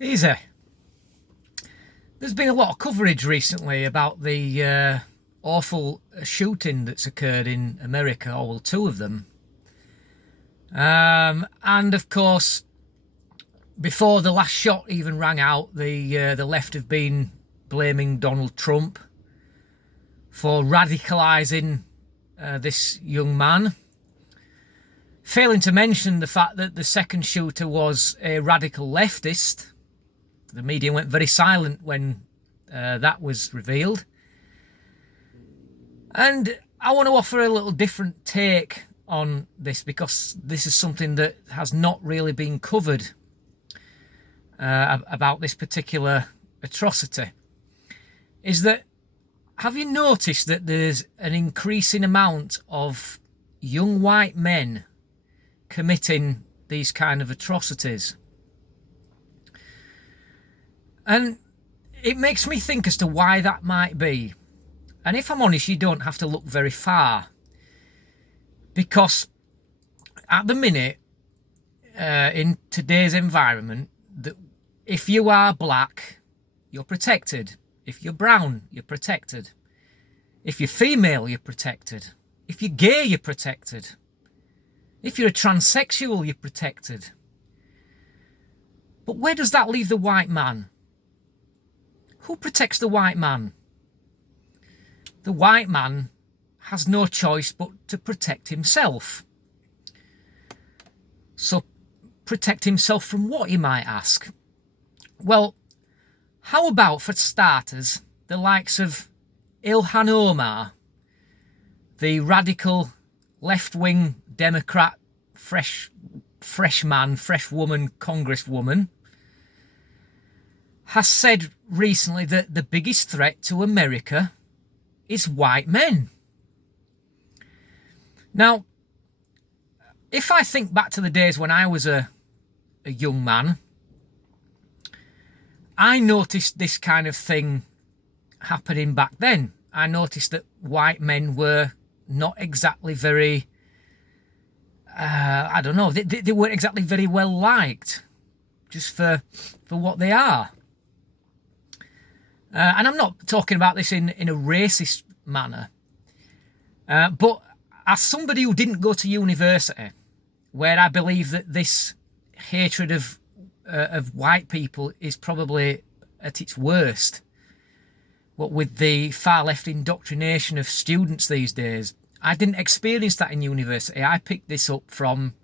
Easy. There's been a lot of coverage recently about the awful shooting that's occurred in America, or well, two of them. And of course, before the last shot even rang out, the left have been blaming Donald Trump for radicalising this young man, failing to mention the fact that the second shooter was a radical leftist. The media went very silent when that was revealed. And I want to offer a little different take on this, because this is something that has not really been covered about this particular atrocity. Is that, have you noticed that there's an increasing amount of young white men committing these kind of atrocities? And it makes me think as to why that might be. And if I'm honest, you don't have to look very far. Because at the minute, in today's environment, that if you are black, you're protected. If you're brown, you're protected. If you're female, you're protected. If you're gay, you're protected. If you're a transsexual, you're protected. But where does that leave the white man? Who protects the white man? The white man has no choice but to protect himself. So protect himself from what, you might ask? Well, how about, for starters, the likes of Ilhan Omar, the radical left-wing Democrat, fresh woman, congresswoman, has said recently that the biggest threat to America is white men. Now, if I think back to the days when I was a young man, I noticed this kind of thing happening back then. I noticed that white men were not exactly very, they weren't exactly very well liked, just for what they are. And I'm not talking about this in a racist manner, but as somebody who didn't go to university, where I believe that this hatred of white people is probably at its worst, what with the far left indoctrination of students these days, I didn't experience that in university. I picked this up from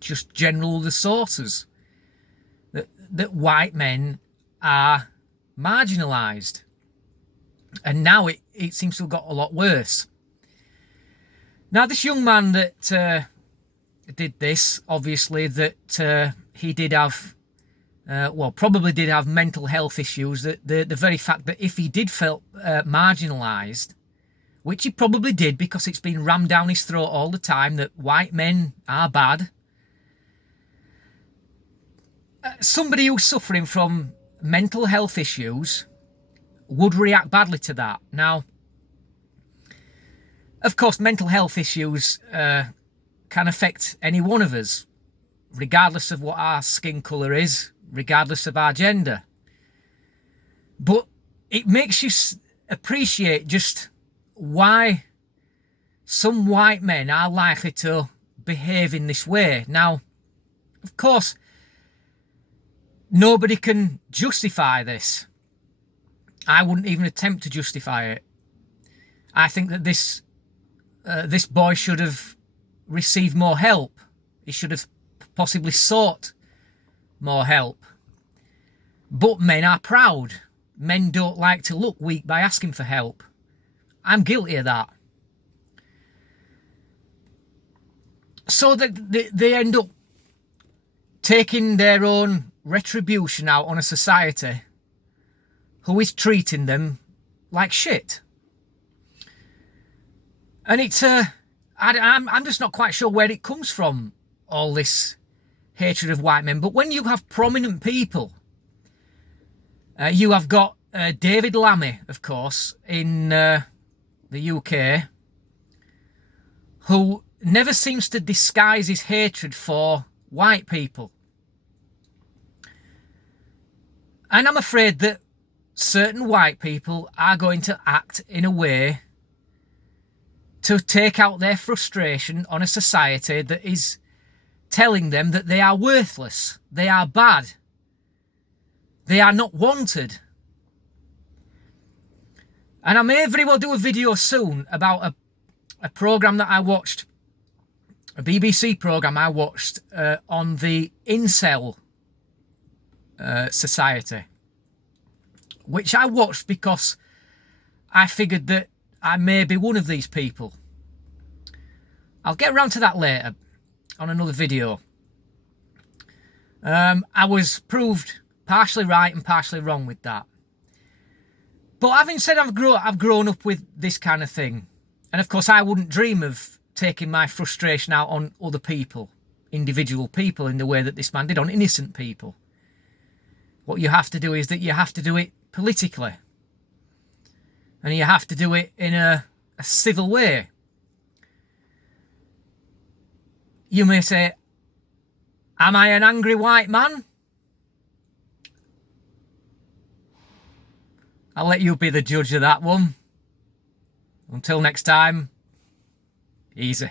just general the sources, that white men are marginalised. And now it seems to have got a lot worse. Now, this young man that did this, obviously, that he did have, probably did have mental health issues. That the very fact that if he did felt marginalised, which he probably did because it's been rammed down his throat all the time that white men are bad, somebody who's suffering from mental health issues would react badly to that. Now, of course, mental health issues can affect any one of us, regardless of what our skin colour is, regardless of our gender. But it makes you appreciate just why some white men are likely to behave in this way. Now, of course, nobody can justify this. I wouldn't even attempt to justify it. I think that this boy should have received more help. He should have possibly sought more help. But men are proud. Men don't like to look weak by asking for help. I'm guilty of that. So they end up taking their own retribution out on a society who is treating them like shit. And it's I'm just not quite sure where it comes from, all this hatred of white men. But when you have prominent people, you have got David Lammy, of course, in the UK, who never seems to disguise his hatred for white people. And I'm afraid that certain white people are going to act in a way to take out their frustration on a society that is telling them that they are worthless, they are bad, they are not wanted. And I may very well do a video soon about a programme that I watched, a BBC programme I watched on the incel society, which I watched because I figured that I may be one of these people. I'll get around to that later on another video. I was proved partially right and partially wrong with that. But having said I've grown up with this kind of thing, and of course I wouldn't dream of taking my frustration out on other people, individual people, in the way that this man did on innocent people. What you have to do is that you have to do it politically. And you have to do it in a civil way. You may say, am I an angry white man? I'll let you be the judge of that one. Until next time, easy.